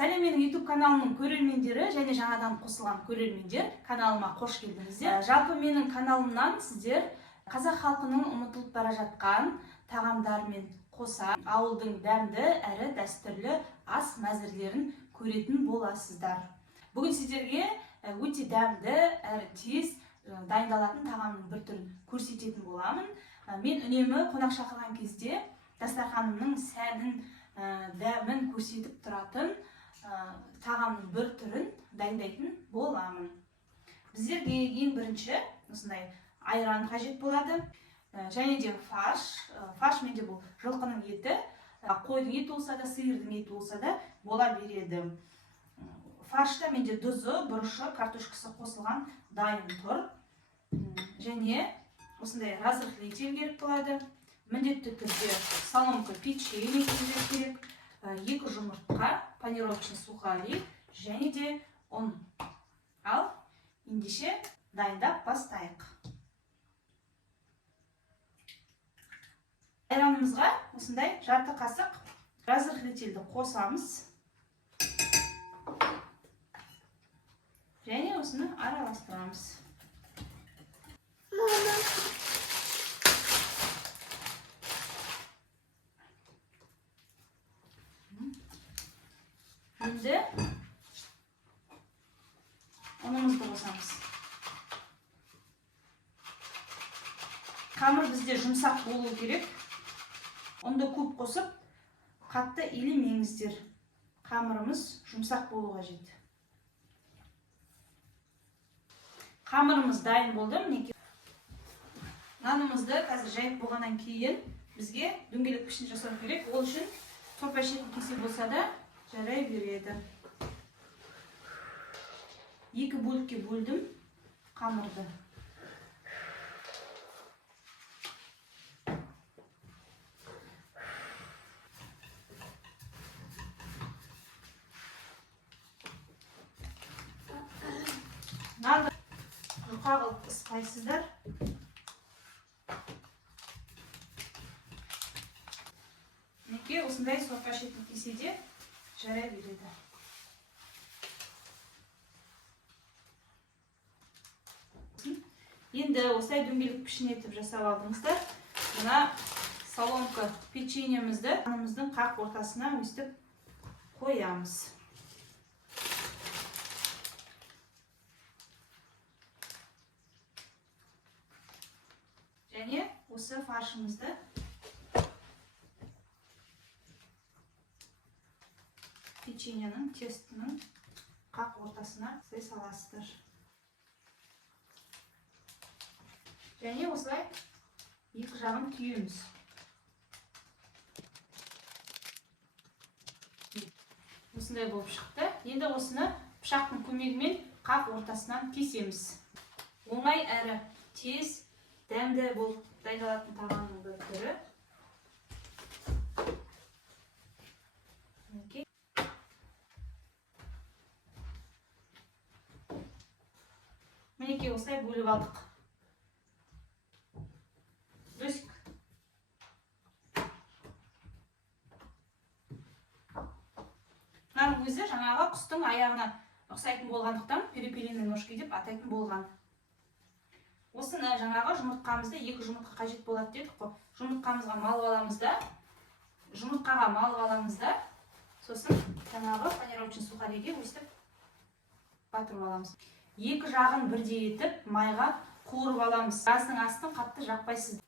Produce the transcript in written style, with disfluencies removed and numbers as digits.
Сәлем, менің YouTube каналымның көрермендері және жаңадан қосылған көрермендер, каналыма қош келдіңіздер. Жалпы менің каналымнан сіздер қазақ халқының ұмытылып бара жатқан тағамдармен қоса ауылдың дәмді әрі дәстүрлі ас мәзірлерін көретін боласыздар. Бүгін сіздерге өте дәмді әрі тез дайындалатын тағамның бір түрін көрсететін боламын. Мен үнемі қонақ шақырған кезде дастарханымның сәнін, дәмін көрсетіп тұратын тағамның бір түрін дайындайтын боламын. Біздерге ең бірінші осындай айран қажет болады. Және де фарш. Фарш менде бұл жылқының еті, қойдың еті болса да, сиырдың еті болса да бола береді. Фаршта менде тұзы, бұрышы, картошкасы қосылған дайын тұр. Және осындай разрыхлитель керек болады. Міндетті түрде соломка печенье керек. 2 жұмыртқа, панировочный сухарик және де ұн. Ал ендеше дайындап бастайық. Айранымызға осындай жарты қасық разрыхлительді қосамыз. Және осыны араластырамыз. Енді ұнымызды қосамыз. Қамыр бізде жұмсақ болу керек. Ұнды көп қосып, қатты илемеңіздер. Қамырымыз жұмсақ болу қажет. Қамырымыз дайын болды. Нанымызды қазір жайып болғаннан кейін бізге дөңгелек пішін жасау керек. Ол үшін сорпа ішетін кесе болса да жарай береді. 2 бөлікке бөлдім қамырды. Нанды жұқа қылып ысқайсыздар. Неке осындай сорпа ішетін кеседе жарай береді. Енді осылай дөңгелек пішін етіп жасап алдыңыздар. Мына соломка печеньемізді нанымыздың қақ ортасына өстіп қоямыз. Және осы фаршымызды печеньенің тестінің қақ ортасына саласыздар. Және осылай екі жағын түйеміз. Осындай болып шықты. Енді осыны пышақтың көмегімен қақ ортасынан кесеміз. Оңай әрі тез, дәмді болып дайындалатын тағамның бір түрі. Мінекей осылай бөліп алдық. Мынаның өзі жаңағы құстың аяғына ұқсайтын болғандықтан перепелиный ножки деп атайтын болған. Осыны жаңағы жұмыртқамызды 2 жұмыртқа қажет болады дедік қой. Жұмыртқамызға малып аламыз да, жұмыртқаға малып аламыз да, сосын жаңағы панировочный сухарикке өстіп батырып аламыз. 2 жағын бірдей етіп майға қуырып аламыз. Газдың астын қатты жақпайсыз.